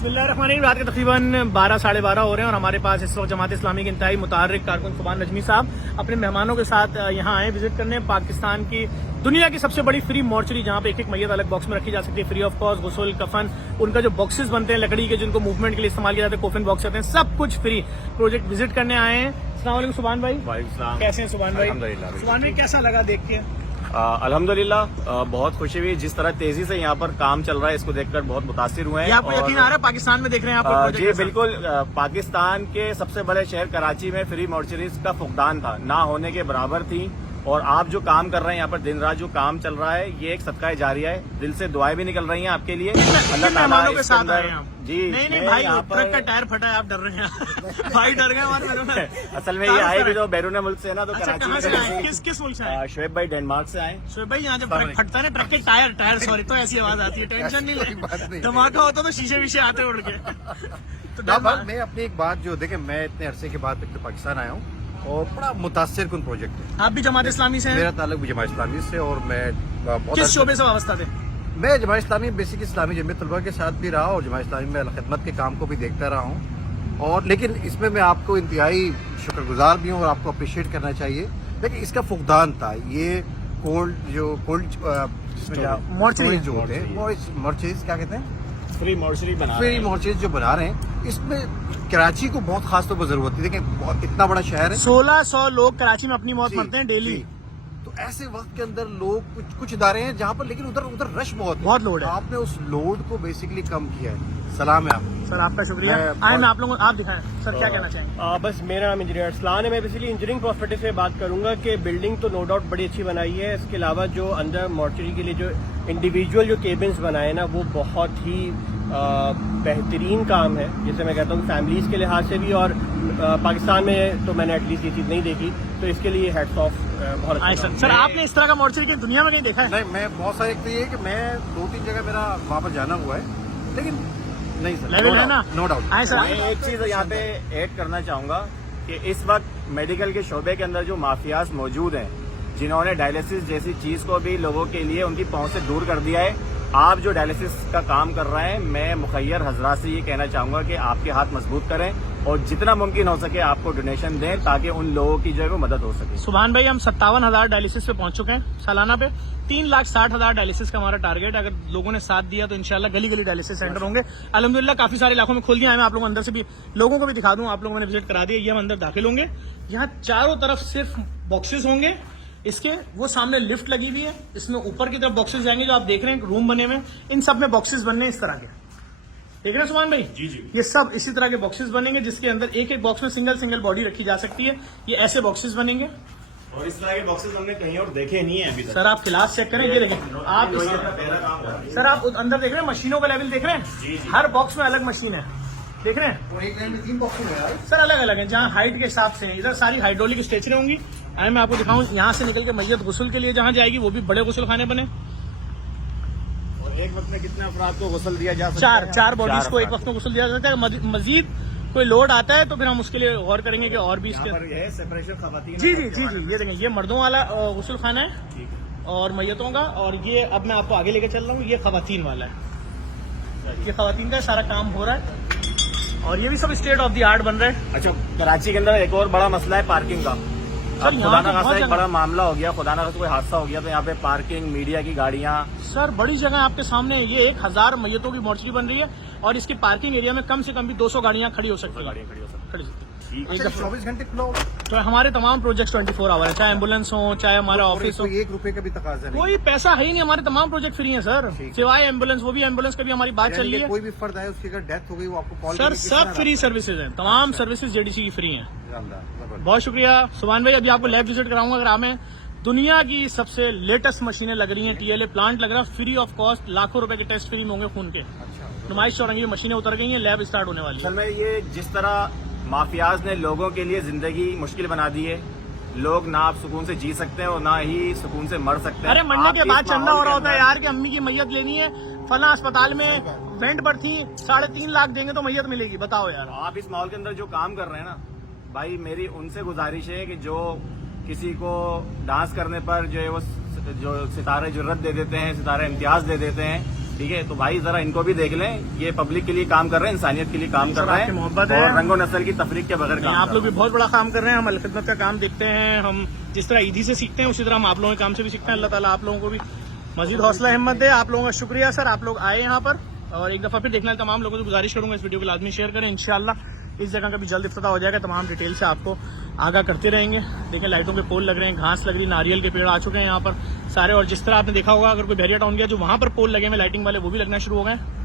बिस्मिल्लाहिर्रहमानिर्रहीम। रात के तकरीबन 12 साढ़े 12 हो रहे हैं और हमारे पास इस वक्त जमात इस्लामी के इंतहाई मुतारिक कारकुन सुभान नजमी साहब अपने मेहमानों के साथ यहाँ आए विजिट करने। पाकिस्तान की दुनिया की सबसे बड़ी फ्री मॉर्चरी जहाँ पे एक एक मैयत अलग बॉक्स में रखी जा सकती है, फ्री ऑफ कॉस्ट। गुस्ल, कफन, उनका जो बॉक्सेस बनते हैं लकड़ी के जिनको मूवमेंट के लिए इस्तेमाल किया जाता है, कोफिन बॉक्स होते हैं, सब कुछ फ्री। प्रोजेक्ट विजिट करने आए हैं। अस्सलाम वालेकुम सुभान भाई। कैसे हैं सुभान भाई? सुभान भाई कैसा लगा देख के? अल्हम्दुलिल्लाह बहुत खुशी हुई। जिस तरह तेजी से यहाँ पर काम चल रहा है इसको देखकर बहुत मुतासिर हुए हैं। आपको यकीन आ रहा है पाकिस्तान में देख रहे हैं आप? जी बिल्कुल। पाकिस्तान के सबसे बड़े शहर कराची में फ्री मॉर्चरीज का फुकदान था, ना होने के बराबर थी। और आप जो काम कर रहे हैं यहाँ पर दिन रात जो काम चल रहा है ये एक सदका जारिया है। दिल से दुआएं भी निकल रही हैं आपके लिए। अल्लाह ताला के साथ आए हैं आप? जी नहीं भाई, ट्रक का टायर फटा है, आप डर रहे हैं। भाई डर गए हमारे। असल में ये आए भी तो बैरून मुल्क से ना, तो कराची में किस मुल्क से आए? शोएब भाई डेनमार्क से आए। शोएब भाई यहाँ जब ट्रक फटता है ना, ट्रक के टायर सॉरी, तो ऐसी आवाज आती है। टेंशन नहीं ले, धमाका होता तो शीशे विशे आते उड़ के। तो मैं अपनी एक बात जो देखे, मैं इतने अरसे के बाद पाकिस्तान आया हूँ और बड़ा मुतासिर कुन प्रोजेक्ट है। आप भी जमात इस्लामी से हैं? मेरा ताल्लुक भी जमात इस्लामी से, और मैं किस शोबे से वाबस्ता थे? मैं जमात इस्लामी बेसिक इस्लामी जमीयत तलबा के साथ भी रहा और जमात इस्लामी में खिदमत के काम को भी देखता रहा हूँ। और लेकिन इसमें मैं आपको इंतहाई शुक्रगुजार भी हूँ और आपको अप्रिशिएट करना चाहिए। लेकिन इसका फुकदान था ये कोल्ड मॉर्चरीज जो होते हैं, मॉर्चरीज क्या कहते हैं, फ्री मॉर्चरीज जो बना रहे हैं, इसमें कराची को बहुत खास तौर पर जरूरत थी। देखिए बहुत इतना बड़ा शहर है, 1600 लोग कराची में अपनी मौत मरते हैं डेली। तो ऐसे वक्त के अंदर लोग कुछ इदारे हैं जहाँ पर, लेकिन उधर रश बहुत लोड है। आपने उस लोड को बेसिकली कम किया है, सलाम है आपको सर, आपका शुक्रिया। मैं आप लोगों आप दिखाएं सर, क्या कहना चाहेंगे? बस मेरा नाम इंजीनियर अरसलान है। मैं बेसिकली इंजीनियरिंग पर्सपेक्टिव से बात करूंगा कि बिल्डिंग तो नो डाउट बड़ी अच्छी बनाई है। इसके अलावा जो अंदर मॉर्चरी के लिए जो इंडिविजुअल जो केबिन्स बनाए ना, वो बहुत ही बेहतरीन काम है। जैसे मैं कहता हूँ फैमिलीज के लिहाज से भी, और पाकिस्तान में तो मैंने एटलीस्ट ये चीज़ नहीं देखी, तो इसके लिए हेड्स ऑफ बहुत अच्छा। सर आपने इस तरह का मॉर्चरी की दुनिया में कहीं देखा है? नहीं, मैं बहुत सारे, एक तो ये कि मैं 2-3 जगह मेरा वहाँ पर जाना हुआ है, लेकिन नहीं सर, नो डाउट। मैं एक चीज यहाँ पे ऐड करना चाहूंगा कि इस वक्त मेडिकल के शोबे के अंदर जो माफियाज मौजूद हैं, जिन्होंने डायलिसिस जैसी चीज को भी लोगों के लिए उनकी पहुंच से दूर कर दिया है, आप जो डायलिसिस का काम कर रहे हैं, मैं मुखैर हजरात से ये कहना चाहूंगा कि आपके हाथ मजबूत करें और जितना मुमकिन हो सके आपको डोनेशन दें ताकि उन लोगों की जो है वो मदद हो सके। सुभान भाई, हम 57,000 डायलिसिस पे पहुंच चुके हैं सालाना पे। 3,60,000 डायलिसिस का हमारा टारगेट। अगर लोगों ने साथ दिया तो इंशाल्लाह गली गली डायलिसिस सेंटर होंगे। अल्हम्दुलिल्लाह काफी सारे इलाकों में खोल दिया है। मैं आप लोगों अंदर से भी लोगों को भी दिखा दूं, आप लोगों ने विजिट करा दिया। ये हम अंदर दाखिल होंगे, यहाँ चारों तरफ सिर्फ बॉक्सेस होंगे। इसके वो सामने लिफ्ट लगी हुई है, इसमें ऊपर की तरफ बॉक्सेस जाएंगे जो आप देख रहे हैं, रूम बने हुए, इन सब में बॉक्सेस बनने इस तरह के, देख रहे हैं सुभान भाई? जी। ये सब इसी तरह के बॉक्सेस बनेंगे जिसके अंदर एक एक बॉक्स में सिंगल बॉडी रखी जा सकती है। ये ऐसे बॉक्सेस बनेंगे और इस तरह के बॉक्सेस हमने कहीं और देखे नहीं है अभी तक। सर आप क्लास चेक करें, ये देखें आप। सर आप अंदर देख रहे हैं, मशीनों का लेवल देख रहे हैं, हर बॉक्स में अलग मशीन है, देख रहे हैं? और एक लाइन में 3 बॉक्स है सर, अलग अलग है, जहाँ हाइट के हिसाब से। इधर सारी हाइड्रोलिक स्ट्रेचरें होंगी। आए मैं आपको दिखाऊं, यहाँ से निकल के मैयत गुस्ल के लिए जहाँ जाएगी वो भी बड़े गुस्ल खाने बने। और एक वक्त में कितने अफराद को गुस्ल दिया जा सकता है? चार बॉडीज को एक वक्त में गुस्ल दिया जा सकता है। मजीद कोई लोड आता है तो फिर हम उसके लिए गौर करेंगे कि और भी इसके सेपरेशन खवातीन। जी, ये देखें, ये मर्दों वाला गुस्ल खाना है और मैयतों का, और ये अब मैं आपको आगे लेके चल रहा हूँ, ये खवातीन वाला है। ये खवातीन का सारा काम हो रहा है और ये भी सब स्टेट ऑफ द आर्ट बन रहा है। अच्छा, कराची के अंदर एक और बड़ा मसला है पार्किंग का। अब खुदा ना खास्ता एक बड़ा मामला हो गया, खुदा ना खास्ता कोई हादसा हो गया तो यहाँ पे पार्किंग, मीडिया की गाड़ियाँ। सर बड़ी जगह आपके सामने, ये 1000 मैयतों की मॉर्चरी बन रही है और इसकी पार्किंग एरिया में कम से कम भी 200 गाड़ियाँ खड़ी हो सकती है। 24 घंटे खुला हो। तो हमारे तमाम प्रोजेक्ट 24 आवर है, चाहे एम्बुलेंस हो, चाहे हमारा ऑफिस हो। 1 रुपए का भी तकाजा नहीं, कोई पैसा है ही नहीं। हमारे तमाम प्रोजेक्ट फ्री हैं सर, सिवाय एम्बुलेंस। वो भी एम्बुलेंस का भी हमारी बात चल रही है। कोई भी फर्द है उसकी अगर डेथ हो गई वो आपको कॉल सर, सब फ्री सर्विसेज हैं, तमाम सर्विसेज जेडीसी की फ्री हैं। बहुत शुक्रिया सुभान भाई। अभी आपको लैब विजिट कराऊंगा। अगर हमें दुनिया की सबसे लेटेस्ट मशीनें लग रही हैं, TLA प्लांट लग रहा है, फ्री ऑफ कॉस्ट, लाखों रुपए के टेस्ट फ्री में होंगे खून के। नुमाइश हो रही है, मशीनें उतर गई हैं, लैब स्टार्ट होने वाली है। ये जिस तरह माफियाज ने लोगों के लिए जिंदगी मुश्किल बना दी है, लोग ना आप सुकून से जी सकते हैं और ना ही सुकून से मर सकते हैं। अरे मरने के बाद चंदा हो रहा होता है यार कि अम्मी की मैयत लेनी है, फला अस्पताल में वेंट पर थी, 3.5 लाख देंगे तो मैयत मिलेगी। बताओ यार, आप इस माहौल के अंदर जो काम कर रहे हैं ना भाई, मेरी उनसे गुजारिश है कि जो किसी को डांस करने पर जो है वो जो सितारे जुर्रत दे देते हैं, सितारे इम्तियाज दे देते हैं, ठीक है, तो भाई जरा इनको भी देख लें, ये पब्लिक के लिए काम कर रहे हैं, इंसानियत के लिए काम कर रहे आपकी हैं मोहब्बत है। और रंगो नस्ल की तफरीक के बगैर काम आप कर लोग भी रहे हैं। बहुत बड़ा काम कर रहे हैं। हम अलखिदमत का काम देखते हैं, हम जिस तरह ईदी से सीखते हैं उसी तरह हम आप लोगों के काम से भी सीखते हैं। अल्लाह ताला आप लोगों को भी मजीद हौसला हिम्मत दे। आप लोगों का शुक्रिया सर, आप लोग आए यहाँ पर। और एक दफा फिर देखना, तमाम लोगों से गुजारिश करूंगा इस वीडियो को लाजमी शेयर करें। इंशाल्लाह इस जगह का भी जल्द इफ्तिताह हो जाएगा, तमाम डिटेल से आपको आगाह करते रहेंगे। देखें लाइटों के पोल लग रहे हैं, घास लग रही, नारियल के पेड़ आ चुके हैं यहाँ पर सारे। और जिस तरह आपने देखा होगा, अगर कोई बहरिया टाउन गया जो वहाँ पर पोल लगे हुए लाइटिंग वाले, वो भी लगना शुरू हो गए हैं।